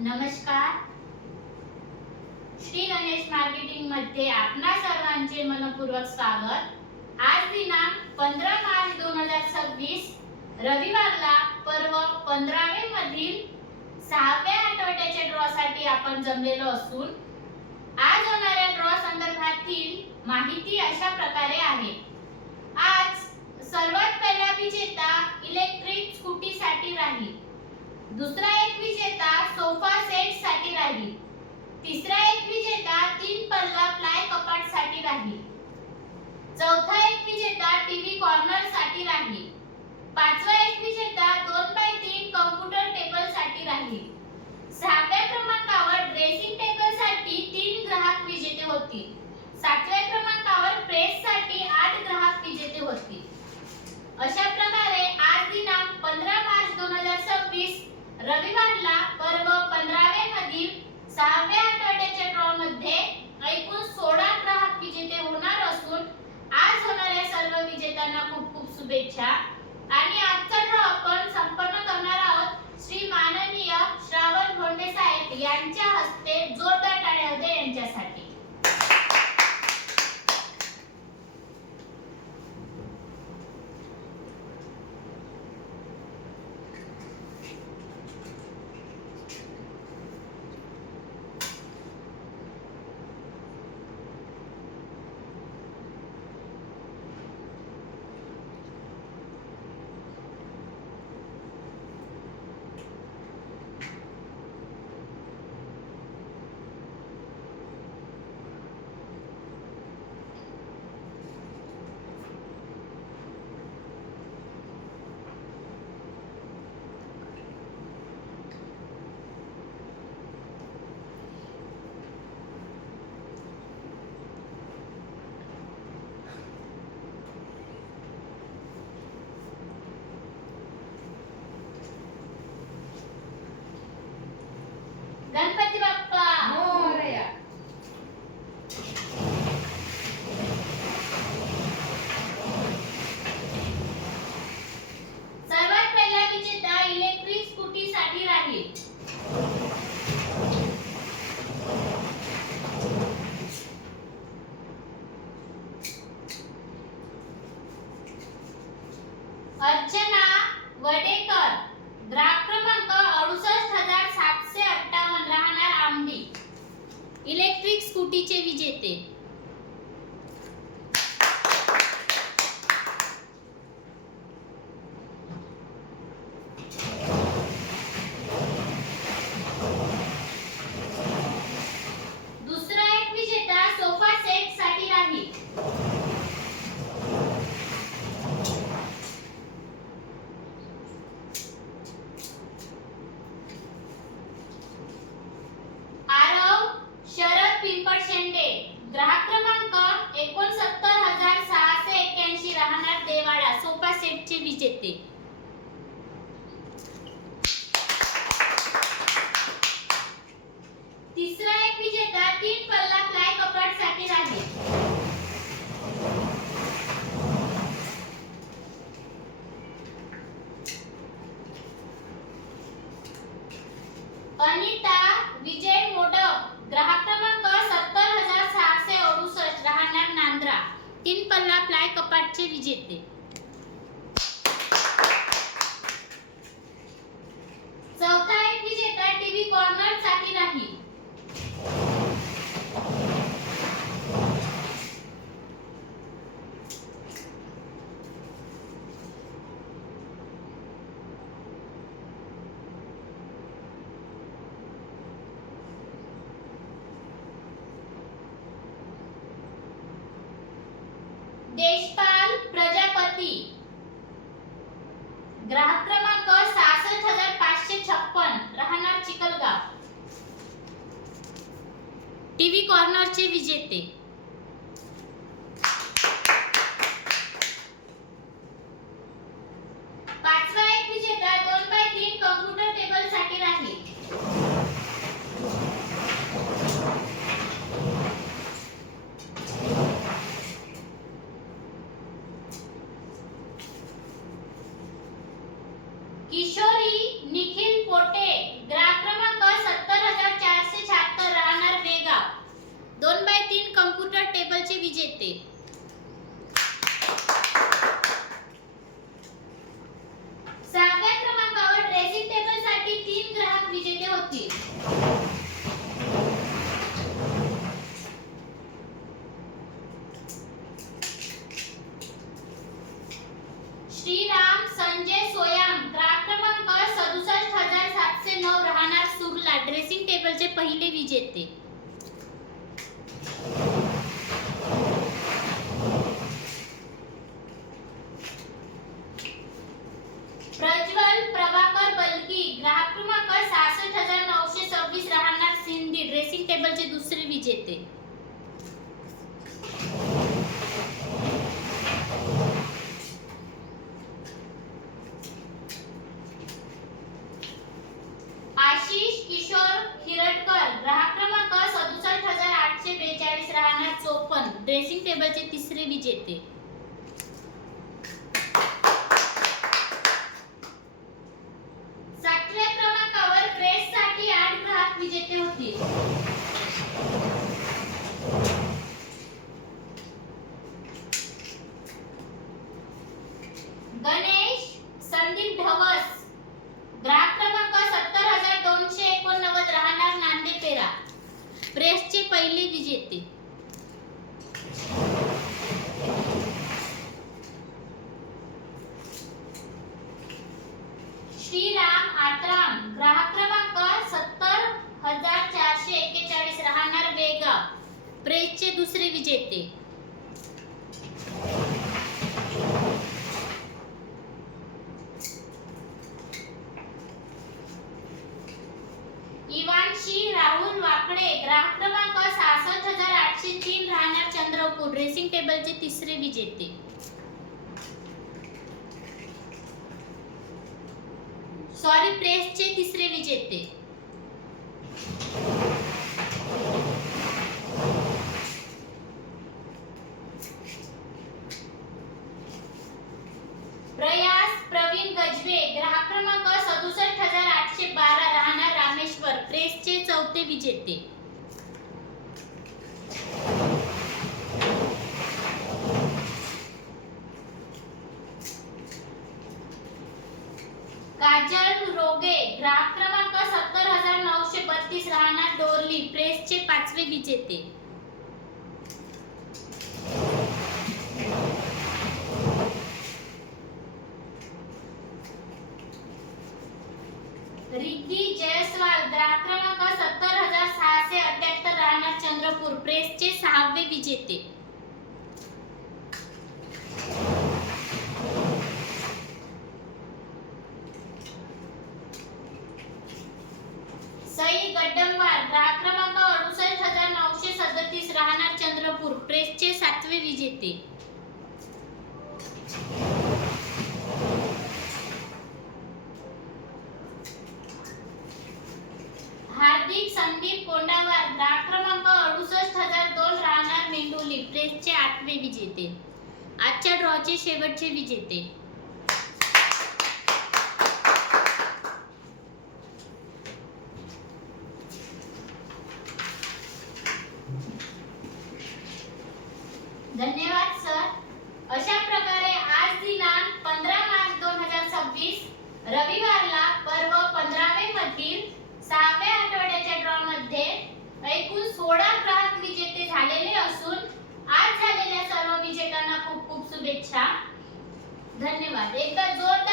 नमस्कार. श्री गणेश मार्केटिंग मध्ये आपणा सर्वांचे मनपूर्वक स्वागत. आज दिनांक 15 मार्च 2026 रविवारला पर्व 15वे मधील 6व्या आठवड्याच्या ड्रॉ साठी आपण जमलेलो असून आज होणाऱ्या ड्रॉ संदर्भातील माहिती अशा प्रकारे आहे. आज सर्वात पहिला विजेता इलेक्ट्रिक स्कूटी साठी राहील. दुसरा एक विजेता सोफा सेट साठी राहील. तिसरा एक विजेता 3 पल्ला प्लाय कपाट साठी राहील. चौथा एक विजेता टीव्ही कॉर्नर साठी राहील. पाचवा एक विजेता 2x3 कॉम्प्युटर टेबल साठी राहील. 6व्या क्रमांकावर ड्रेसिंग टेबल साठी 3 ग्राहक विजेते होतील. 7व्या क्रमांकावर प्रेस साठी 8 ग्राहक विजेते होतील. अशा प्रकारे आज दिनांक 15 मार्च 2026 रविवारला पर्व 15वे मधील 6व्या आठवड्याच्या ड्रॉ मध्ये एकूण 16 ग्राहक विजेते होणार असून आज होणाऱ्या सर्व विजेत्यांना खूप खूप शुभेच्छा. आणि आजचा ड्रॉ आपण संपन्न करणार आहोत श्री माननीय श्रावण भोंडे साहेब यांच्या हस्ते. जोरदार टाळ्या होते यांच्यासाठी. गणपती बाप्पा मोरया. सर्वात पहिला विजेता इलेक्ट्रिक स्कूटी साठी राहील. अर्चना वडेकर, ग्राहक क्रमांक 68758, राहणार आंबी, इलेक्ट्रिक स्कूटीचे विजेते. दुसरा एक विजेता सोफा सेट साठी राहील. शरद पिंपळ शेंडे, ग्राहक क्रमांक 69681, राहणार देवाडा, सोफा सेटचे विजेते. तिसरा एक विजेता 3 पल्ला प्लाय कपाट साठी राहील. अनिता विजय मोडक, ग्राहक क्रमांक 70668, राहणार नांद्रा, 3 पल्ला प्लाय कपाटचे विजेते. चौथा एक विजेता टीव्ही कॉर्नर साठी राहील. देशपाल प्रजापती, ग्राहक क्रमांक 66556, राहणार चिखलगाव, टीव्ही कॉर्नरचे विजेते. पाचवा एक विजेता 2x3 कॉम्प्युटर टेबल साठी राहील. किशोरी निखिल पोटे, ग्राहक क्रमांक विजेते. सहाव्या क्रमांकावर ड्रेसिंग टेबल साठी 3 ग्राहक विजेते होतील. श्रीराम संजय सोयाम, ग्राहक क्रमांक 67,709, राहणार सुरला, ड्रेसिंग टेबलचे पहिले विजेते. प्रज्वल प्रभाकर बलकी, ग्राहक क्रमांक 66,926, राहणार सिंधी, ड्रेसिंग टेबलचे दुसरे विजेते. आशिष किशोर खिरटकर, ग्राहक क्रमांक 67,842, राहणार चोपन, ड्रेसिंग टेबलचे तिसरे विजेते. सातव्या क्रमांकावर प्रेस साठी 8 ग्राहक विजेते होतील. गणेश संदीप ढवस, ग्राहक क्रमांक 70,289, राहणार नांदेपेरा, प्रेसचे पहिले विजेते. श्रीराम आत्राम, ग्राहक क्रमांक 70,441, राहणार बेळगाव, प्रेसचे दुसरे विजेते. इवानशी राहुल वाकडे, ग्राहक क्रमांक 66,803, राहणार चंद्रपूर, ड्रेसिंग टेबलचे तिसरे विजेते. प्रेसचे तिसरे विजेते. प्रयास प्रवीण गजबे, ग्राहक क्रमांक 67,812, राहणार रामेश्वर, प्रेसचे चौथे विजेते. काजल रोगे, ग्राहक क्रमांक 70,932, राहणार डोरली, प्रेसचे पाचवे विजेते. रिद्धी जयस्वाल, ग्राहक क्रमांक 70,678, राहणार चंद्रपूर, प्रेसचे सहावे विजेते. सई गड्डमवार, ग्राहक क्रमांक 68,937, राहणार चंद्रपूर, प्रेसचे सातवे विजेते. हार्दिक संदीप कोंडावार, ग्राहक क्रमांक 68,002, राहणार मेंडोली, प्रेसचे आठवे विजेते. आजच्या ड्रॉचे शेवटचे विजेते. धन्यवाद सर. अशा प्रकारे आज दिनांक 15 मार्च 2026 रविवारला पर्व 15वे मधील 6व्या आठवड्याच्या ड्रॉ मध्ये एकूण 16 ग्राहक विजेते झालेले असून आज झालेल्या सर्व विजेत्यांना खूप खूप शुभेच्छा. धन्यवाद. एकदा जोरदार